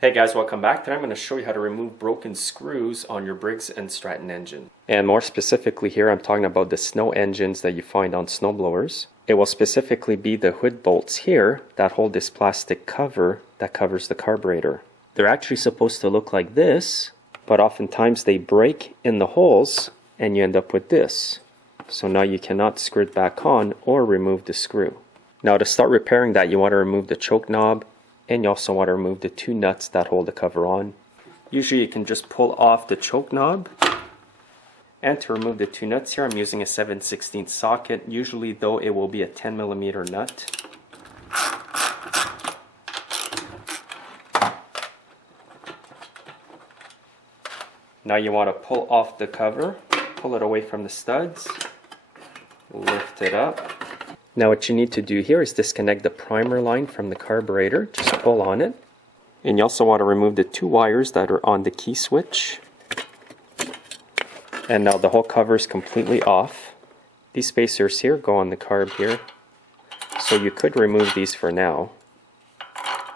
Hey guys, welcome back. Today I'm going to show you how to remove broken screws on your Briggs & Stratton engine. And more specifically here, I'm talking about the snow engines that you find on snowblowers. It will specifically be the hood bolts here that hold this plastic cover that covers the carburetor. They're actually supposed to look like this, but oftentimes they break in the holes and you end up with this. So now you cannot screw it back on or remove the screw. Now to start repairing that, you want to remove the choke knob, and you also want to remove the two nuts that hold the cover on. Usually you can just pull off the choke knob. And to remove the two nuts here, I'm using a 7/16 socket. Usually though, it will be a 10mm nut. Now you want to pull off the cover, pull it away from the studs, lift it up. Now what you need to do here is disconnect the primer line from the carburetor. Just pull on it. And you also want to remove the two wires that are on the key switch. And now the whole cover is completely off. These spacers here go on the carb here. So you could remove these for now.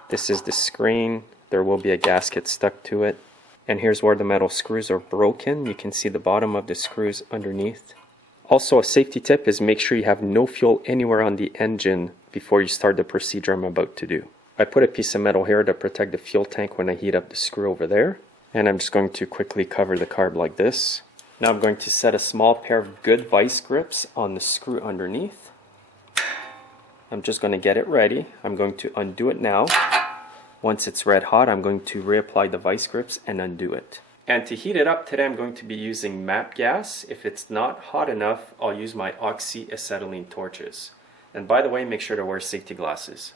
This is the screen. There will be a gasket stuck to it. And here's where the metal screws are broken. You can see the bottom of the screws underneath. Also, a safety tip is make sure you have no fuel anywhere on the engine before you start the procedure I'm about to do. I put a piece of metal here to protect the fuel tank when I heat up the screw over there. And I'm just going to quickly cover the carb like this. Now I'm going to set a small pair of good vice grips on the screw underneath. I'm just going to get it ready. I'm going to undo it now. Once it's red hot, I'm going to reapply the vice grips and undo it. And to heat it up today, I'm going to be using MAP gas. If it's not hot enough, I'll use my oxyacetylene torches. And by the way, make sure to wear safety glasses.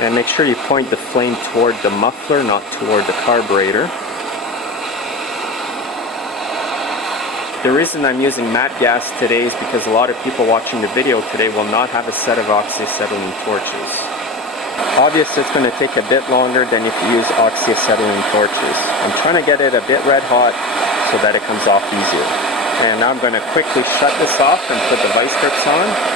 And make sure you point the flame toward the muffler, not toward the carburetor. The reason I'm using MAP gas today is because a lot of people watching the video today will not have a set of oxyacetylene torches. Obviously it's going to take a bit longer than if you use oxyacetylene torches. I'm trying to get it a bit red hot so that it comes off easier. And now I'm going to quickly shut this off and put the vice grips on.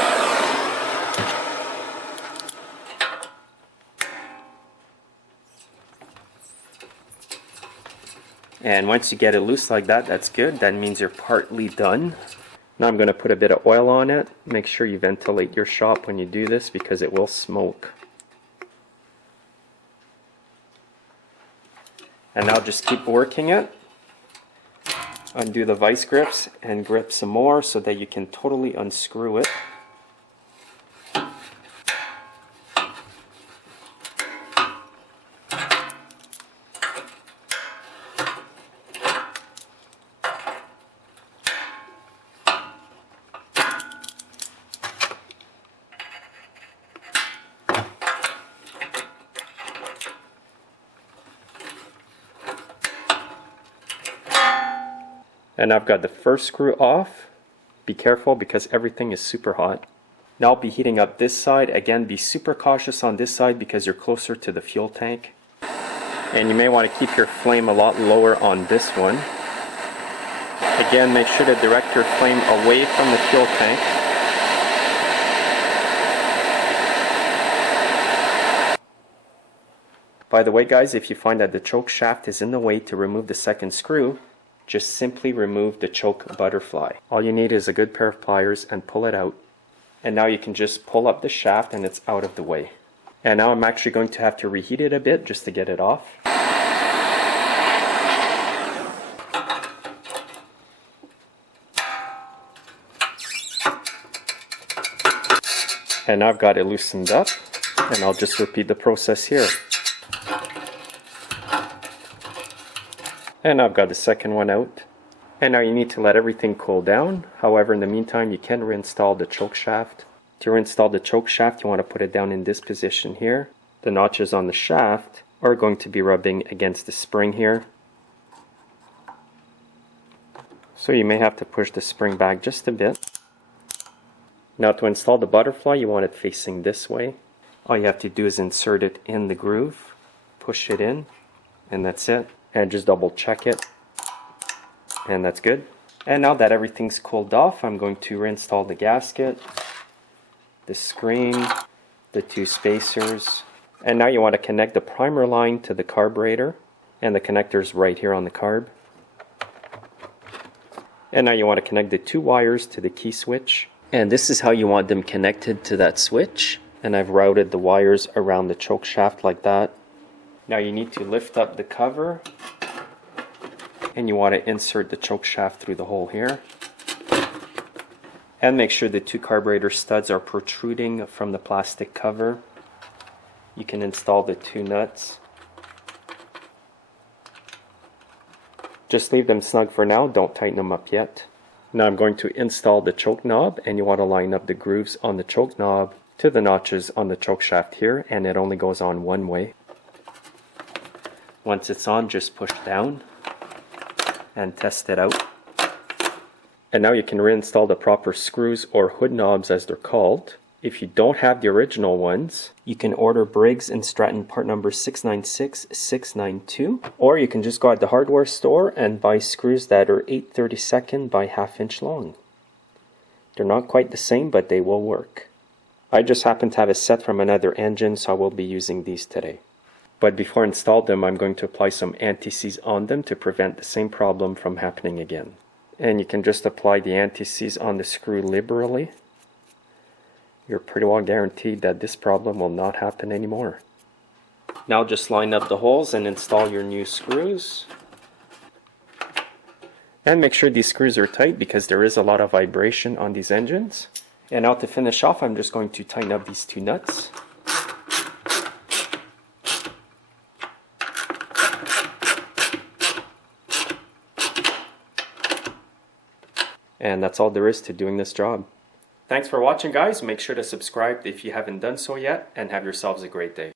And once you get it loose like that, that's good. That means you're partly done. Now I'm going to put a bit of oil on it. Make sure you ventilate your shop when you do this because it will smoke. And now just keep working it. Undo the vice grips and grip some more so that you can totally unscrew it. And I've got the first screw off. Be careful because everything is super hot. Now I'll be heating up this side. Again, be super cautious on this side because you're closer to the fuel tank. And you may want to keep your flame a lot lower on this one. Again, make sure to direct your flame away from the fuel tank. By the way guys, if you find that the choke shaft is in the way to remove the second screw, just simply remove the choke butterfly. All you need is a good pair of pliers and pull it out. And now you can just pull up the shaft and it's out of the way. And now I'm actually going to have to reheat it a bit just to get it off. And now I've got it loosened up, and I'll just repeat the process here. And I've got the second one out. And now you need to let everything cool down. However, in the meantime, you can reinstall the choke shaft. To reinstall the choke shaft, you want to put it down in this position here. The notches on the shaft are going to be rubbing against the spring here. So you may have to push the spring back just a bit. Now to install the butterfly, you want it facing this way. All you have to do is insert it in the groove, push it in, and that's it. And just double check it, and that's good. And now that everything's cooled off, I'm going to reinstall the gasket, the screen, the two spacers. And now you want to connect the primer line to the carburetor, and the connector's right here on the carb. And now you want to connect the two wires to the key switch. And this is how you want them connected to that switch. And I've routed the wires around the choke shaft like that. Now you need to lift up the cover, and you want to insert the choke shaft through the hole here. And make sure the two carburetor studs are protruding from the plastic cover. You can install the two nuts. Just leave them snug for now, don't tighten them up yet. Now I'm going to install the choke knob, and you want to line up the grooves on the choke knob to the notches on the choke shaft here, and it only goes on one way. Once it's on, just push down and test it out. And now you can reinstall the proper screws or hood knobs as they're called. If you don't have the original ones, you can order Briggs Stratton part number 696692, or you can just go at the hardware store and buy screws that are 8/32 by 1/2 inch long. They're not quite the same, but they will work. I just happen to have a set from another engine, so I will be using these today. But before I install them, I'm going to apply some anti-seize on them to prevent the same problem from happening again. And you can just apply the anti-seize on the screw liberally. You're pretty well guaranteed that this problem will not happen anymore. Now just line up the holes and install your new screws. And make sure these screws are tight because there is a lot of vibration on these engines. And now to finish off, I'm just going to tighten up these two nuts. And that's all there is to doing this job. Thanks for watching, guys. Make sure to subscribe if you haven't done so yet, and have yourselves a great day.